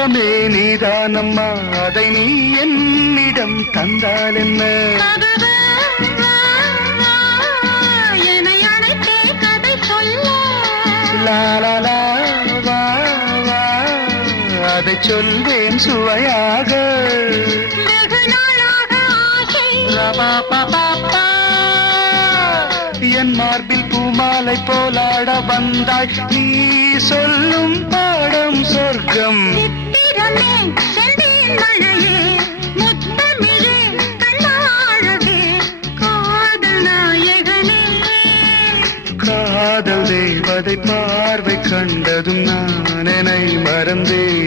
இன்பமே நீதானம்மா, அதை நீ என்னிடம் தந்தால் என்ன? என்னை அழைத்தே கதை சொல்ல லாலா வா வா, அதை சொல்வேன் சுவையாக. வெகு நாளாக ஆசை ரபாபபாபா, என் மார்பில் பூமாலை போலாட வந்தாய், நீ சொல்லும் பாடம் சொர்க்கம். சித்திரமே செந்தேன் மழையே முத்தமிழே கண்ணாழகே காதல் நாயகனே. காதல் தேவதை பார்வை கண்டதும் நான் என்னை மறந்தேன்.